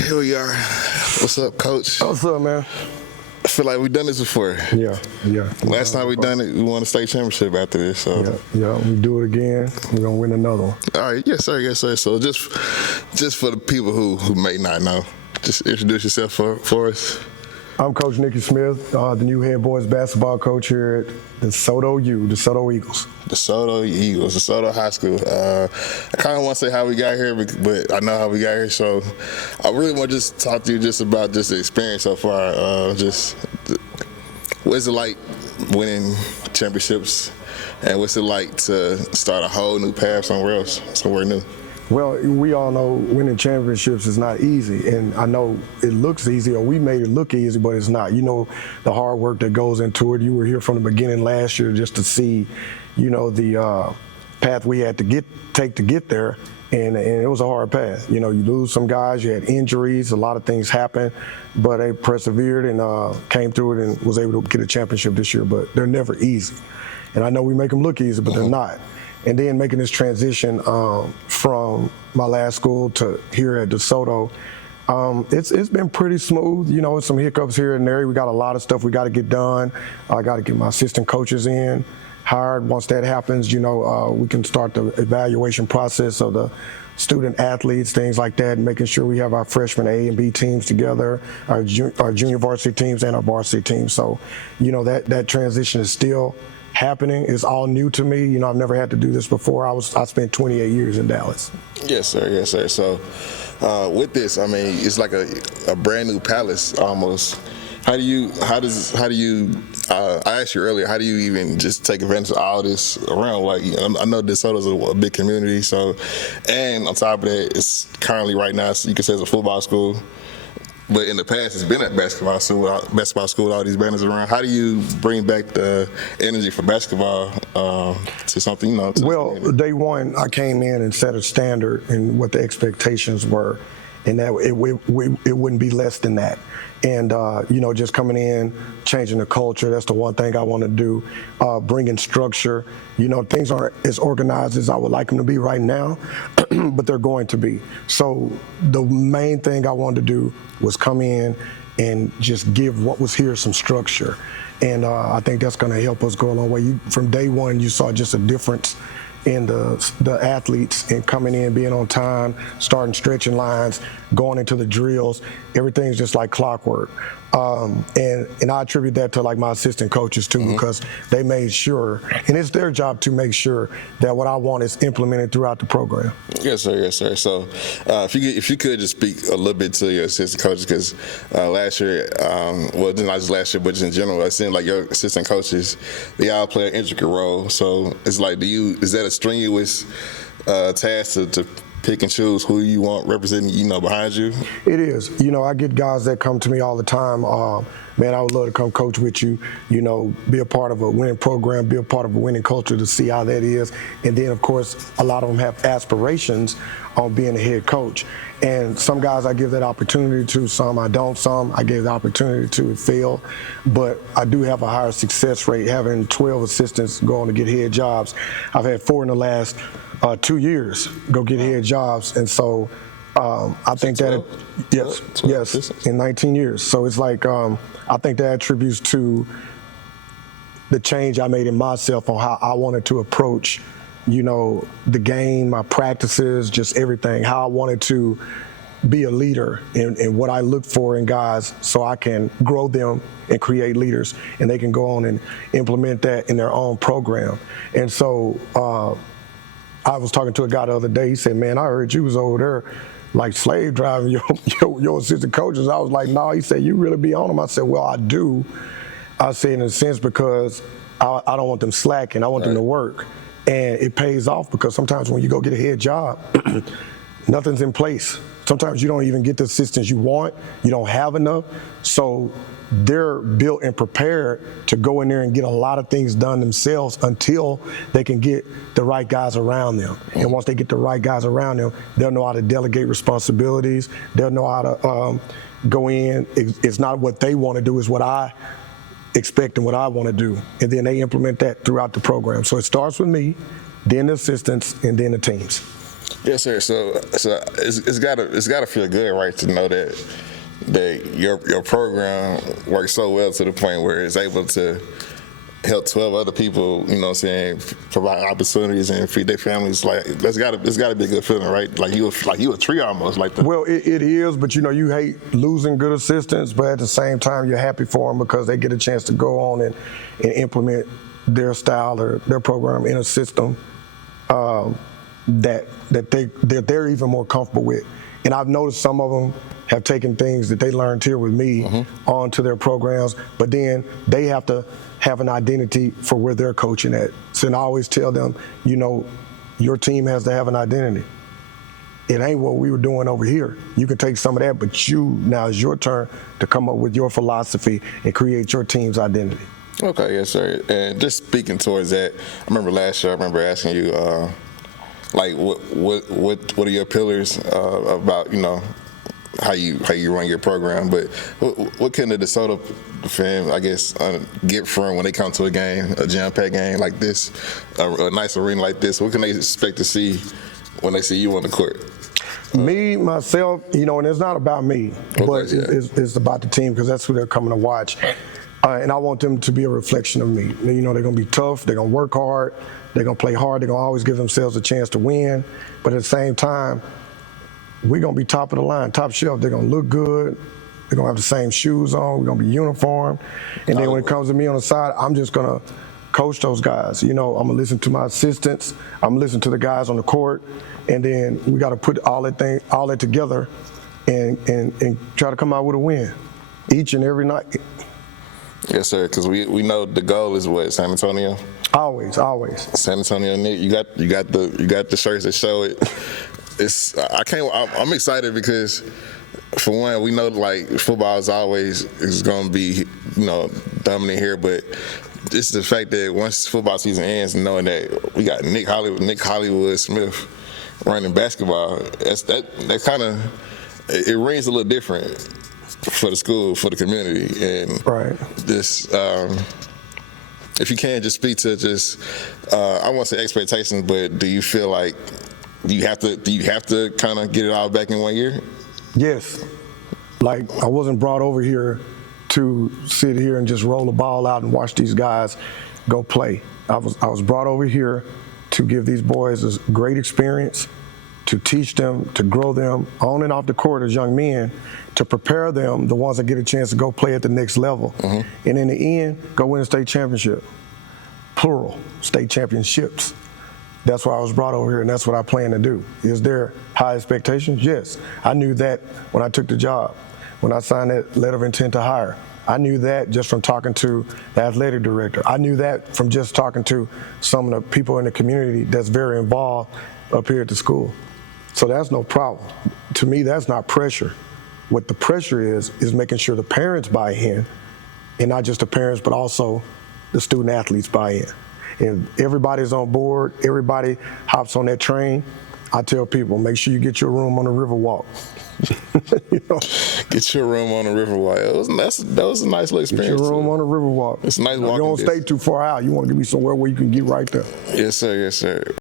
Here we are. What's up, Coach? What's up, man? I feel like we've done this before. Yeah. Last time we done it, we won a state championship after this. So yeah, we do it again. We're gonna win another one. all right, yes, sir. So just for the people who may not know, just introduce yourself for us. I'm Coach Nicky Smith, the new head boys basketball coach here at the DeSoto Eagles. DeSoto Eagles, DeSoto High School. I kind of want to say how we got here, but I know how we got here. So I really want to just talk to you just about just the experience so far. What's it like winning championships, and what's it like to start a whole new path somewhere new? Well, we all know winning championships is not easy, and I know it looks easy, or we made it look easy, but it's not. You know the hard work that goes into it. You were here from the beginning last year just to see, the path we had to take to get there, and it was a hard path. You lose some guys, you had injuries, a lot of things happened, but they persevered and came through it and was able to get a championship this year. But they're never easy, and I know we make them look easy, but they're not. And then making this transition from my last school to here at DeSoto, it's been pretty smooth. It's some hiccups here and there. We got a lot of stuff we got to get done. I got to get my assistant coaches hired. Once that happens, we can start the evaluation process of the student athletes, things like that, and making sure we have our freshman A and B teams together, our junior varsity teams and our varsity teams. So, that transition is still happening. Is all new to me. I've never had to do this before. I spent 28 years in Dallas. Yes, sir. So with this, I mean, it's like a brand new palace almost. I asked you earlier, how do you even just take advantage of all this around? Like, I know DeSoto's a big community, so, and on top of that, it's currently right now, so you can say it's a football school. But in the past, it's been at basketball school with all these banners around. How do you bring back the energy for basketball to something, Well, day one, I came in and set a standard and what the expectations were, and that it wouldn't be less than that. And, just coming in, changing the culture, that's the one thing I want to do, bringing structure. Things aren't as organized as I would like them to be right now, but they're going to be. So the main thing I wanted to do was come in and just give what was here some structure. And I think that's going to help us go a long way. From day one, you saw just a difference in the athletes and coming in, being on time, starting stretching lines, going into the drills. Everything's just like clockwork. And I attribute that to like my assistant coaches too, because they made sure, and it's their job to make sure that what I want is implemented throughout the program. Yes, sir. So if you could just speak a little bit to your assistant coaches, because last year, well, not just last year, but just in general, it seemed like your assistant coaches, they all play an intricate role. So it's like, is that a strenuous task to pick and choose who you want representing, behind you? It is. I get guys that come to me all the time. Man, I would love to come coach with you, be a part of a winning program, be a part of a winning culture to see how that is. And then, of course, a lot of them have aspirations on being a head coach. And some guys I give that opportunity to, some I don't, some I gave the opportunity to, it failed. But I do have a higher success rate, having 12 assistants going to get head jobs. I've had 4 in the last 2 years go get head jobs, and so I think that yes, in 19 years. So it's like I think that attributes to the change I made in myself on how I wanted to approach, the game, my practices, just everything. How I wanted to be a leader and what I look for in guys, so I can grow them and create leaders, and they can go on and implement that in their own program. And so I was talking to a guy the other day. He said, "Man, I heard you was over there like slave driving your assistant coaches." I was like, "No." He said, "You really be on them?" I said, "Well, I do." I said, in a sense, because I don't want them slacking. I want them to work. And it pays off, because sometimes when you go get a head job, nothing's in place. Sometimes you don't even get the assistants you want. You don't have enough. So they're built and prepared to go in there and get a lot of things done themselves until they can get the right guys around them. And once they get the right guys around them, they'll know how to delegate responsibilities. They'll know how to go in. It's not what they want to do, it's what I expect and what I want to do. And then they implement that throughout the program. So it starts with me, then the assistants, and then the teams. Yes, sir. So it's gotta feel good, right, to know that your program works so well to the point where it's able to help 12 other people, you know what I'm saying, provide opportunities and feed their families. Like it's gotta be a good feeling, right? Like you a tree almost like that. Well, it is, but you know, you hate losing good assistants, but at the same time, you're happy for them because they get a chance to go on and implement their style or their program in a system that they're even more comfortable with. And I've noticed some of them have taken things that they learned here with me onto their programs, but then they have to have an identity for where they're coaching at. So I always tell them, you know, your team has to have an identity. It ain't what we were doing over here. You can take some of that, but now it's your turn to come up with your philosophy and create your team's identity. Okay, yes, sir. And just speaking towards that, I remember last year, I remember asking you, like, what are your pillars about, you know, how you run your program? But what can the DeSoto fan, I guess, get from when they come to a game, a jam-packed game like this, a nice arena like this? What can they expect to see when they see you on the court? Me, myself, you know, and it's not about me, but it's about the team because that's who they're coming to watch. And I want them to be a reflection of me. You know, they're going to be tough, they're going to work hard, they're going to play hard, they're going to always give themselves a chance to win. But at the same time, we're going to be top of the line, top shelf. They're going to look good. They're going to have the same shoes on. We're going to be uniform. And then when it comes to me on the side, I'm just going to coach those guys. You know, I'm going to listen to my assistants. I'm going to listen to the guys on the court. And then we got to put all that together and try to come out with a win each and every night. Yes, sir, because we know the goal is what, San Antonio? Always. San Antonio, Nick, you got the shirts that show it. I'm excited because, for one, we know like football is going to be, you know, dominant here, but it's the fact that once football season ends, knowing that we got Nick Hollywood Smith running basketball, that kind of, it rings a little different for the school, for the community, and right. This. If you can just speak to just, I won't say expectations, but do you feel like do you have to kind of get it all back in 1 year? Yes. Like, I wasn't brought over here to sit here and just roll the ball out and watch these guys go play. I was brought over here to give these boys a great experience, to teach them, to grow them on and off the court as young men, to prepare them, the ones that get a chance to go play at the next level. And in the end, go win a state championship. Plural, state championships. That's why I was brought over here, and that's what I plan to do. Is there high expectations? Yes. I knew that when I took the job, when I signed that letter of intent to hire. I knew that just from talking to the athletic director. I knew that from just talking to some of the people in the community that's very involved up here at the school. So that's no problem. To me, that's not pressure. What the pressure is making sure the parents buy in, and not just the parents, but also the student athletes buy in. And everybody's on board, everybody hops on that train. I tell people, make sure you get your room on the Riverwalk. You know? Get your room on the Riverwalk. That was a nice little experience. Get your room on the Riverwalk. It's nice walking. You don't stay too far out. You want to be somewhere where you can get right there. Yes, sir. Yes, sir.